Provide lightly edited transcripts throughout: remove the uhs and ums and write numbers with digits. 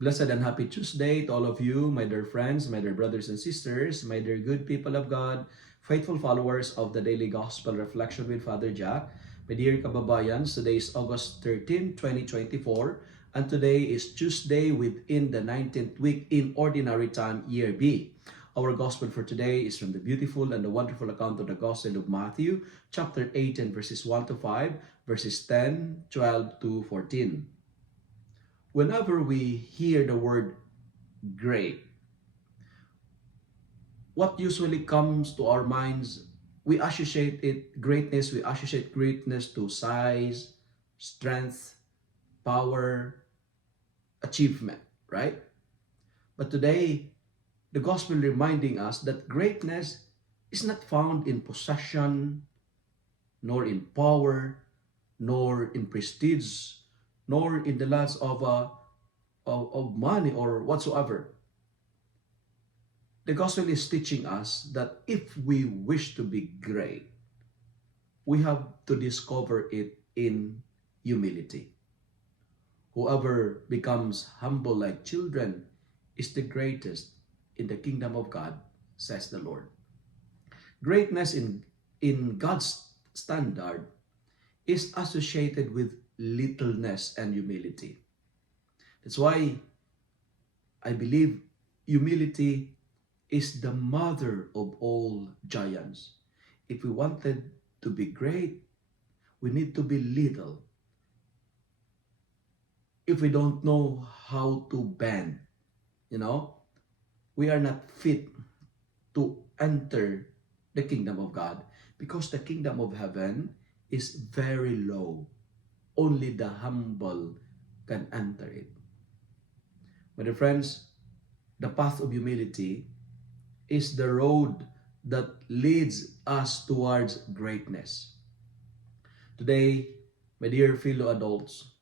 Blessed and happy Tuesday to all of you, my dear friends, my dear brothers and sisters, my dear good people of God, faithful followers of the Daily Gospel Reflection with Father Jack. My dear kababayans, today is August 13, 2024, and today is Tuesday within the 19th week in Ordinary Time, Year B. Our Gospel for today is from the beautiful and the wonderful account of the Gospel of Matthew, chapter 18, verses 1 to 5, verses 10, 12 to 14. Whenever we hear the word great, what usually comes to our minds, we associate greatness to size, strength, power, achievement, right? But today, the gospel reminding us that greatness is not found in possession, nor in power, nor in prestige, nor in the lots of money or whatsoever. The gospel is teaching us that if we wish to be great, we have to discover it in humility. Whoever becomes humble like children is the greatest in the kingdom of God, says the Lord. Greatness in God's standard is associated with littleness and humility. That's why I believe humility is the mother of all giants. If we wanted to be great, we need to be little. If we don't know how to bend, we are not fit to enter the kingdom of God, because the kingdom of heaven is very low. Only the humble can enter it. My dear friends, the path of humility is the road that leads us towards greatness. Today, my dear fellow adults,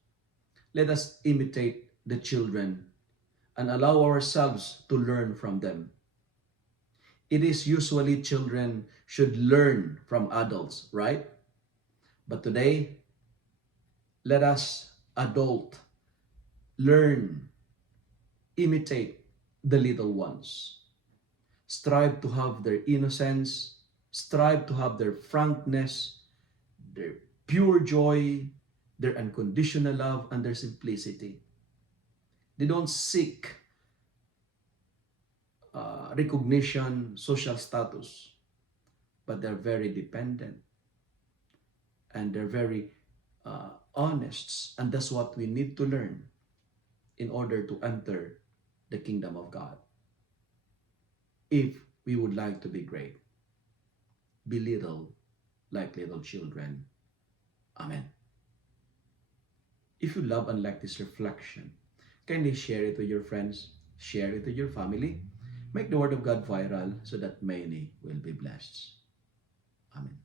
let us imitate the children and allow ourselves to learn from them. It is usually children should learn from adults, right? But today, let us adult learn, imitate the little ones. Strive to have their innocence, strive to have their frankness, their pure joy, their unconditional love, and their simplicity. They don't seek recognition, social status, but they're very dependent and they're very honest. And that's what we need to learn in order to enter the kingdom of God. If we would like to be great, be little like little children. Amen. If you love and like this reflection, kindly share it with your friends, share it with your family. Make the word of God viral so that many will be blessed. Amen.